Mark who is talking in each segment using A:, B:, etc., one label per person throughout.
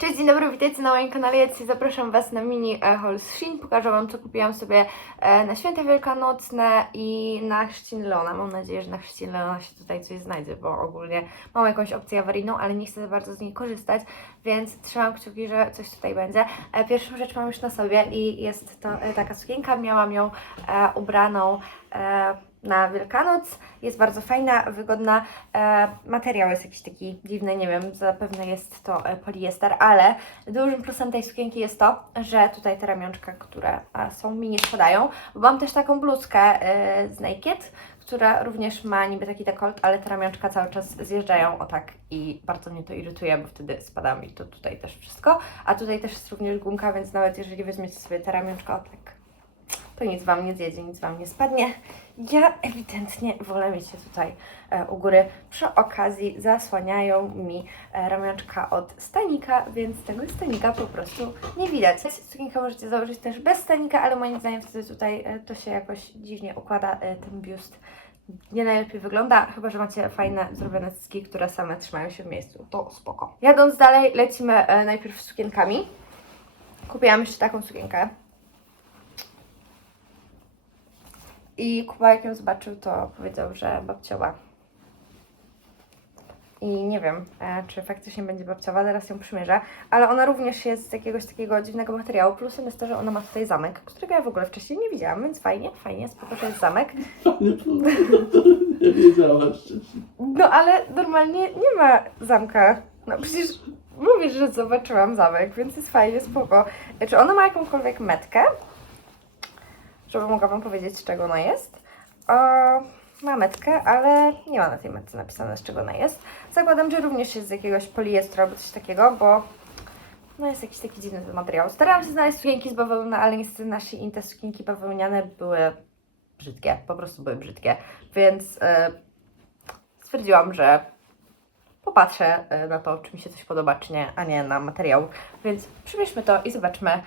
A: Cześć, dzień dobry, witajcie na moim kanale. Ja zapraszam Was na mini e, haul z Shein. Pokażę Wam, co kupiłam sobie e, na święta wielkanocne i na chrzcin Leona. Mam nadzieję, że na chrzcin Leona się tutaj coś znajdzie, bo ogólnie mam jakąś opcję awaryjną, ale nie chcę za bardzo z niej korzystać, więc trzymam kciuki, że coś tutaj będzie. E, Pierwszą rzecz mam już na sobie i jest to taka sukienka. Miałam ją ubraną na Wielkanoc. Jest bardzo fajna, wygodna. E, materiał jest jakiś taki dziwny, nie wiem, zapewne jest to e, poliester, ale dużym plusem tej sukienki jest to, że tutaj te ramionczka, które są mi nie spadają, bo mam też taką bluzkę e, z Naked, która również ma niby taki dekolt, ale te ramionczka cały czas zjeżdżają o tak i bardzo mnie to irytuje, bo wtedy spada mi to tutaj też wszystko, a tutaj też jest również gumka, więc nawet jeżeli weźmiecie sobie te ramionczka o tak, to nic Wam nie zjedzie, nic Wam nie spadnie. Ja ewidentnie wolę mieć je tutaj e, u góry. Przy okazji zasłaniają mi e, ramionczka od stanika, więc tego stanika po prostu nie widać. Sukienkę możecie założyć też bez stanika, ale moim zdaniem wtedy tutaj e, to się jakoś dziwnie układa, e, ten biust nie najlepiej wygląda, chyba że macie fajne zrobione cycki, które same trzymają się w miejscu. To spoko. Jadąc dalej, lecimy e, najpierw sukienkami. Kupiłam jeszcze taką sukienkę. I Kuba jak ją zobaczył, to powiedział, że babciowa. I nie wiem, e, czy faktycznie będzie babciowa, zaraz ją przymierzę, ale ona również jest z jakiegoś takiego dziwnego materiału. Plusem jest to, że ona ma tutaj zamek, którego ja w ogóle wcześniej nie widziałam, więc fajnie, fajnie, spoko, to jest zamek.
B: Fajny pomysł, to nie wcześniej.
A: No ale normalnie nie ma zamka. No przecież mówisz, że zobaczyłam zamek, więc jest fajnie, spoko. Czy ona ma jakąkolwiek metkę? Żeby mogła Wam powiedzieć, z czego ona jest. Ma metkę, ale nie ma na tej metce napisane, z czego ona jest. Zakładam, że również jest z jakiegoś poliestru albo coś takiego, bo no jest jakiś taki dziwny ten materiał. Starałam się znaleźć sukienki z bawełny, ale niestety nasze in te sukienki bawełniane były brzydkie, po prostu były brzydkie, więc e, stwierdziłam, że popatrzę e, na to, czy mi się coś podoba, czy nie, a nie na materiał. Więc przymierzmy to i zobaczmy,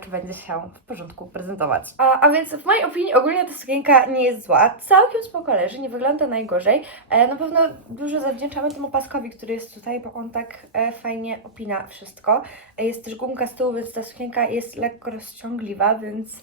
A: czy będzie się w porządku prezentować. A, a więc w mojej opinii ogólnie ta sukienka nie jest zła. Całkiem spoko leży, nie wygląda najgorzej. E, na pewno dużo zawdzięczamy temu paskowi, który jest tutaj, bo on tak e, fajnie opina wszystko. E, jest też gumka z tyłu, więc ta sukienka jest lekko rozciągliwa, więc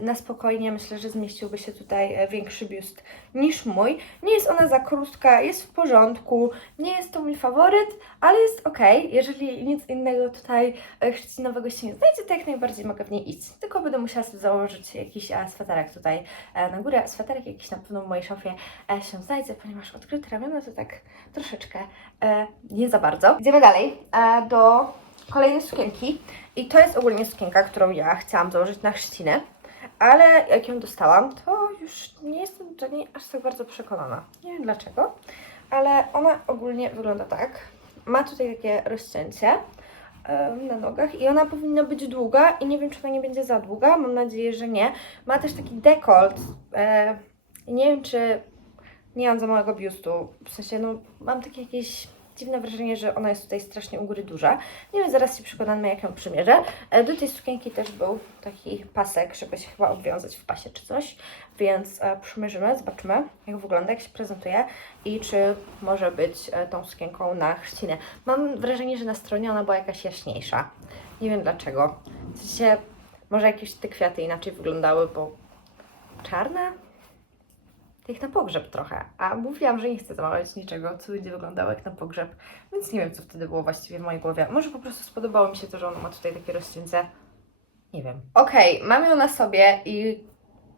A: na spokojnie myślę, że zmieściłby się tutaj e, większy biust niż mój. Nie jest ona za krótka, jest w porządku, nie jest to mój faworyt, ale jest ok. Jeżeli nic innego tutaj e, chrzcinowego się nie znajdzie, to jak najbardziej mogę w niej iść. Tylko będę musiała sobie założyć jakiś e, sweterek tutaj e, na górę. Sweterek jakiś na pewno w mojej szafie e, się znajdzie, ponieważ odkryte ramiona to tak troszeczkę e, nie za bardzo. Idziemy dalej e, do kolejnej sukienki. I to jest ogólnie sukienka, którą ja chciałam założyć na chrzcinę. Ale jak ją dostałam, to już nie jestem do niej aż tak bardzo przekonana. Nie wiem dlaczego, ale ona ogólnie wygląda tak. Ma tutaj takie rozcięcie em, na nogach i ona powinna być długa i nie wiem, czy ona nie będzie za długa. Mam nadzieję, że nie. Ma też taki dekolt. I nie wiem, czy nie mam za małego biustu. W sensie, no, mam takie jakieś dziwne wrażenie, że ona jest tutaj strasznie u góry duża. Nie wiem, zaraz się przekonamy, jak ją przymierzę. E, Do tej sukienki też był taki pasek, żeby się chyba obwiązać w pasie czy coś, więc e, przymierzymy, zobaczymy, jak wygląda, jak się prezentuje i czy może być e, tą sukienką na chrzcinę. Mam wrażenie, że na stronie ona była jakaś jaśniejsza. Nie wiem dlaczego. W sensie, może jakieś te kwiaty inaczej wyglądały, bo czarna? Jak na pogrzeb trochę. A mówiłam, że nie chcę zamawiać niczego, co będzie wyglądało jak na pogrzeb, więc nie wiem, co wtedy było właściwie w mojej głowie. Może po prostu spodobało mi się to, że ona ma tutaj takie rozcięcie. Nie wiem. Okej, mam ją na sobie i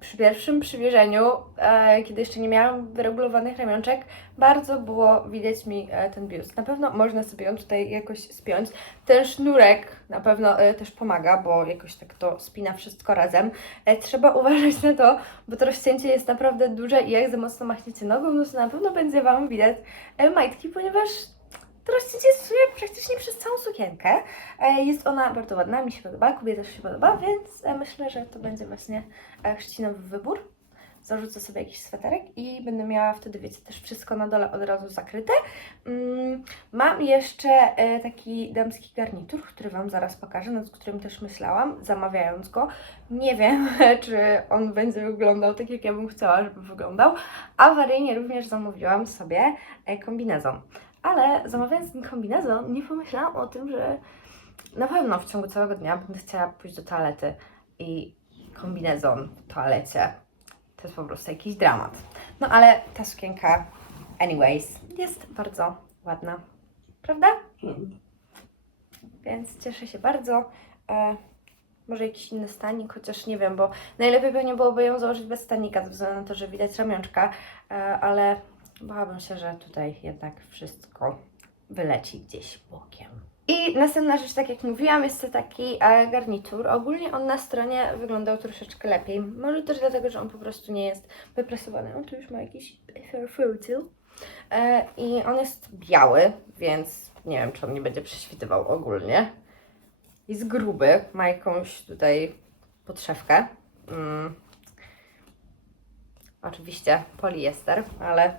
A: przy pierwszym przymierzeniu, e, kiedy jeszcze nie miałam wyregulowanych ramionczek, bardzo było widać mi e, ten biust. Na pewno można sobie ją tutaj jakoś spiąć. Ten sznurek na pewno e, też pomaga, bo jakoś tak to spina wszystko razem. Trzeba uważać na to, bo to rozcięcie jest naprawdę duże i jak za mocno machniecie nogą, no to na pewno będzie Wam widać majtki, ponieważ w sumie praktycznie przez całą sukienkę. E, Jest ona bardzo ładna, mi się podoba, Kubie też się podoba, więc e, myślę, że to będzie właśnie e, chrzcinowy wybór. Zarzucę sobie jakiś sweterek i będę miała wtedy, wiecie, też wszystko na dole od razu zakryte. Mm, Mam jeszcze taki damski garnitur, który Wam zaraz pokażę, nad którym też myślałam, zamawiając go. Nie wiem, czy on będzie wyglądał tak, jak ja bym chciała, żeby wyglądał. Awaryjnie również zamówiłam sobie kombinezon. Ale zamawiając ten kombinezon, nie pomyślałam o tym, że na pewno w ciągu całego dnia będę chciała pójść do toalety i kombinezon w toalecie. To jest po prostu jakiś dramat. No ale ta sukienka, anyways, jest bardzo ładna. Prawda? Więc cieszę się bardzo. E, może jakiś inny stanik, chociaż nie wiem, bo najlepiej pewnie byłoby ją założyć bez stanika, ze względu na to, że widać ramionczka, e, ale bałabym się, że tutaj jednak wszystko wyleci gdzieś bokiem. I następna rzecz, tak jak mówiłam, jest to taki e, garnitur. Ogólnie on na stronie wyglądał troszeczkę lepiej. Może też dlatego, że on po prostu nie jest wyprasowany. On tu już ma jakiś fruitil. E, I on jest biały, więc nie wiem, czy on nie będzie prześwitywał ogólnie. Jest gruby, ma jakąś tutaj podszewkę. Mm. Oczywiście poliester, ale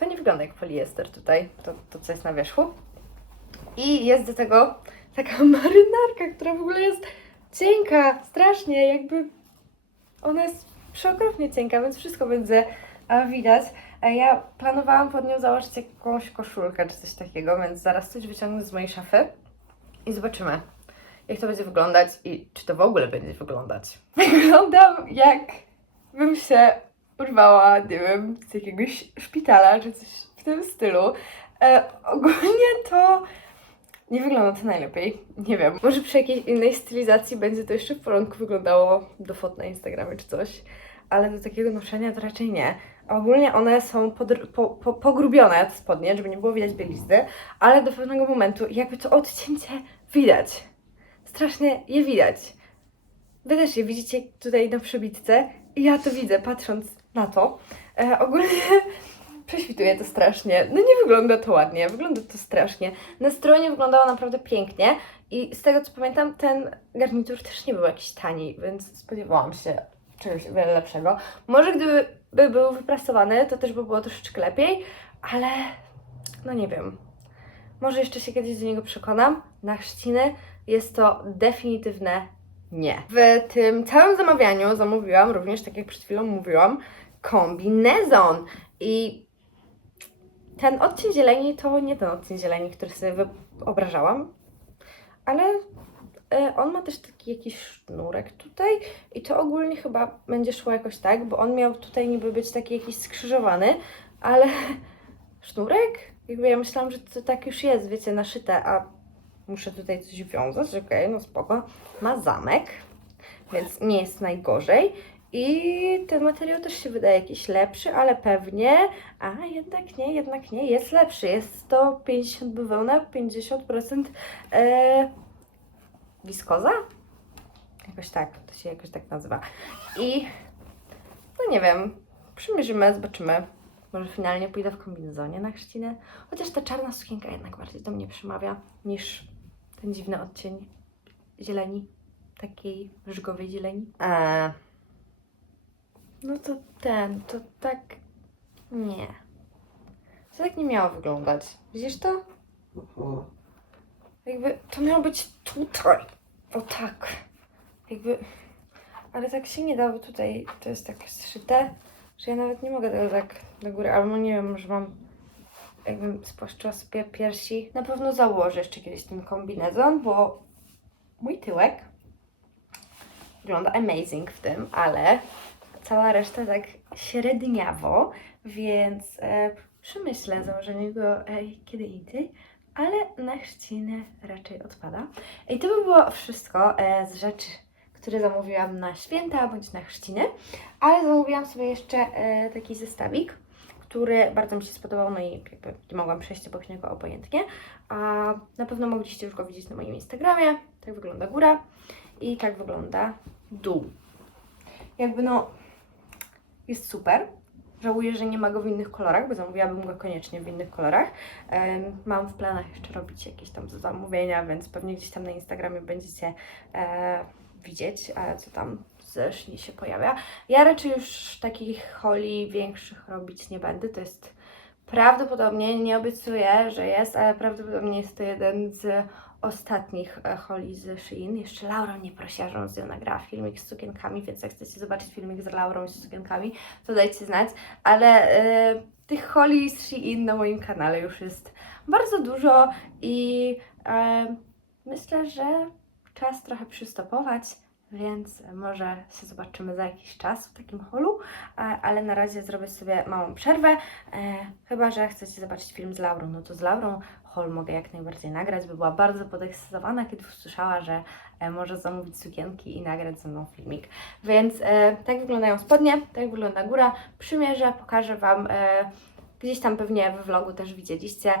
A: to nie wygląda jak poliester tutaj, to, to co jest na wierzchu. I jest do tego taka marynarka, która w ogóle jest cienka, strasznie, jakby ona jest przeokropnie cienka, więc wszystko będzie a, widać. Ja planowałam pod nią założyć jakąś koszulkę czy coś takiego, więc zaraz coś wyciągnę z mojej szafy i zobaczymy, jak to będzie wyglądać i czy to w ogóle będzie wyglądać. Wyglądam jak bym się urwała, nie wiem, z jakiegoś szpitala czy coś w tym stylu. E, ogólnie to nie wygląda to najlepiej. Nie wiem, może przy jakiejś innej stylizacji będzie to jeszcze w porządku wyglądało do fot na Instagramie czy coś, ale do takiego noszenia to raczej nie. Ogólnie one są podr- po, po, pogrubione, spodnie, żeby nie było widać bielizny, ale do pewnego momentu jakby to odcięcie widać. Strasznie je widać. Wy też je widzicie tutaj na przebitce ja to widzę patrząc na to. E, ogólnie prześwituje to strasznie. No nie wygląda to ładnie, wygląda to strasznie. Na stronie wyglądało naprawdę pięknie i z tego co pamiętam ten garnitur też nie był jakiś tani, więc spodziewałam się czegoś o wiele lepszego. Może gdyby by był wyprasowany, to też by było troszeczkę lepiej, ale no nie wiem. Może jeszcze się kiedyś do niego przekonam. Na chrzciny jest to definitywne nie. W tym całym zamawianiu zamówiłam również, tak jak przed chwilą mówiłam, kombinezon. I ten odcień zieleni to nie ten odcień zieleni, który sobie wyobrażałam, ale e, on ma też taki jakiś sznurek tutaj i to ogólnie chyba będzie szło jakoś tak, bo on miał tutaj niby być taki jakiś skrzyżowany, ale sznurek? Jakby ja myślałam, że to tak już jest, wiecie, naszyte, a muszę tutaj coś wiązać, okej, no spoko. Ma zamek, więc nie jest najgorzej. I ten materiał też się wydaje jakiś lepszy, ale pewnie, a jednak nie, jednak nie, jest lepszy. Jest to 50 bawełna, 50% e, wiskoza? Jakoś tak, to się jakoś tak nazywa. I no nie wiem, przymierzymy, zobaczymy. Może finalnie pójdę w kombinezonie na chrzcinę. Chociaż ta czarna sukienka jednak bardziej do mnie przemawia niż ten dziwny odcień zieleni. Takiej żygowej zieleni. Eee, no to ten, to tak... Nie. To tak nie miało wyglądać. Widzisz to? Jakby to miało być tutaj. O tak. Jakby. Ale tak się nie da, bo tutaj to jest tak zszyte, że ja nawet nie mogę tego tak do góry. Albo nie wiem, że mam. Jakbym spłaszczyła sobie piersi. Na pewno założę jeszcze kiedyś ten kombinezon, bo mój tyłek wygląda amazing w tym, ale cała reszta tak średniawo, więc e, przemyślę założenie go e, kiedy indziej ale na chrzcinę raczej odpada. I to by było wszystko e, z rzeczy, które zamówiłam na święta bądź na chrzciny, ale zamówiłam sobie jeszcze e, taki zestawik, który bardzo mi się spodobał, no i jakby nie mogłam przejść obok niego obojętnie. A na pewno mogliście już go widzieć na moim Instagramie. Tak wygląda góra i tak wygląda dół. Jakby no, jest super. Żałuję, że nie ma go w innych kolorach, bo zamówiłabym go koniecznie w innych kolorach. Mam w planach jeszcze robić jakieś tam zamówienia, więc pewnie gdzieś tam na Instagramie będziecie e, widzieć, e, co tam szli się pojawia. Ja raczej już takich holi większych robić nie będę. To jest prawdopodobnie, nie obiecuję, że jest, ale prawdopodobnie jest to jeden z ostatnich e, holi z Shein. Jeszcze Laura mnie prosiła, żebym z nią nagrała filmik z sukienkami, więc jak chcecie zobaczyć filmik z Laurą z sukienkami, to dajcie znać. Ale e, tych holi z Shein na moim kanale już jest bardzo dużo i e, myślę, że czas trochę przystopować, więc może się zobaczymy za jakiś czas w takim holu, e, ale na razie zrobię sobie małą przerwę. E, chyba, że chcecie zobaczyć film z Laurą, no to z Laurą hol mogę jak najbardziej nagrać, by była bardzo podekscytowana, kiedy usłyszała, że e, może zamówić sukienki i nagrać ze mną filmik. Więc tak wyglądają spodnie, tak wygląda góra. Przymierzę, pokażę Wam. Gdzieś tam pewnie w vlogu też widzieliście,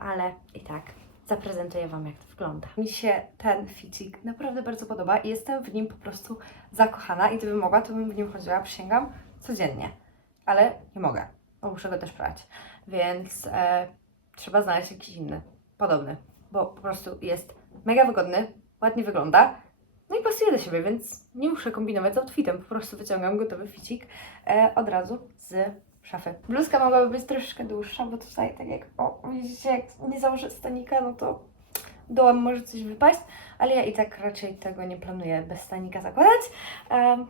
A: ale i tak zaprezentuję Wam, jak to wygląda. Mi się ten ficik naprawdę bardzo podoba i jestem w nim po prostu zakochana i gdybym mogła, to bym w nim chodziła, przysięgam, codziennie. Ale nie mogę, bo muszę go też prać. Więc e, trzeba znaleźć jakiś inny, podobny, bo po prostu jest mega wygodny, ładnie wygląda, no i pasuje do siebie, więc nie muszę kombinować z outfitem, po prostu wyciągam gotowy ficik e, od razu z szafy. Bluzka mogłaby być troszeczkę dłuższa, bo tutaj tak jak, o widzicie, jak nie założę stanika, no to dołem może coś wypaść, ale ja i tak raczej tego nie planuję bez stanika zakładać. Em,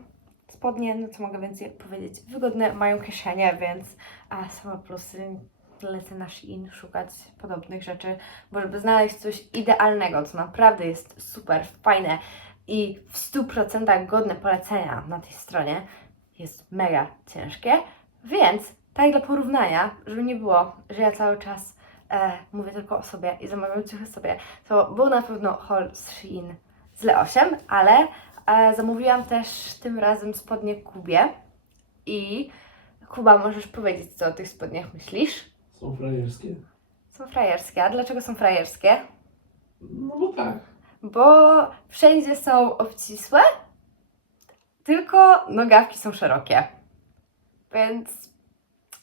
A: spodnie, no co mogę więcej powiedzieć, wygodne, mają kieszenie, więc a same plusy lecę na Shein szukać podobnych rzeczy, bo żeby znaleźć coś idealnego, co naprawdę jest super fajne i w 100% godne polecenia na tej stronie, jest mega ciężkie, więc tak dla porównania, żeby nie było, że ja cały czas e, mówię tylko o sobie i zamawiam ciuchy sobie, to był na pewno haul z Shein z Le8, ale e, zamówiłam też tym razem spodnie Kubie i Kuba, możesz powiedzieć, co o tych spodniach myślisz?
B: Są frajerskie.
A: Są frajerskie. A dlaczego są frajerskie?
B: No bo tak.
A: Bo wszędzie są obcisłe, tylko nogawki są szerokie. Więc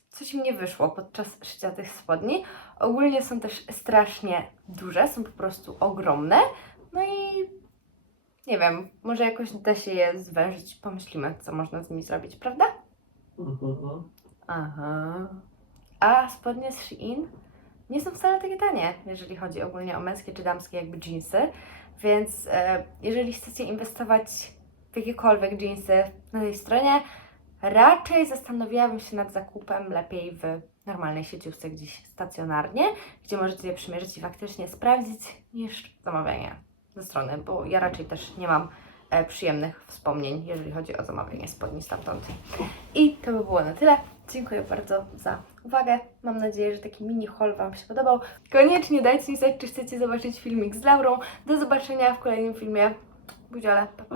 A: coś mi nie wyszło podczas szycia tych spodni. Ogólnie są też strasznie duże, są po prostu ogromne. No i nie wiem, może jakoś da się je zwężyć. Pomyślimy, co można z nimi zrobić, prawda? Aha. A spodnie z Shein nie są wcale takie tanie, jeżeli chodzi ogólnie o męskie czy damskie jakby jeansy. Więc e, jeżeli chcecie inwestować w jakiekolwiek jeansy na tej stronie, raczej zastanowiłabym się nad zakupem lepiej w normalnej sieciówce gdzieś stacjonarnie, gdzie możecie je przymierzyć i faktycznie sprawdzić, niż zamawianie ze strony, bo ja raczej też nie mam e, przyjemnych wspomnień, jeżeli chodzi o zamawianie spodni stamtąd. I to by było na tyle. Dziękuję bardzo za uwagę. Mam nadzieję, że taki mini haul Wam się podobał. Koniecznie dajcie mi znać, czy chcecie zobaczyć filmik z Laurą. Do zobaczenia w kolejnym filmie. Buziale, pa, pa.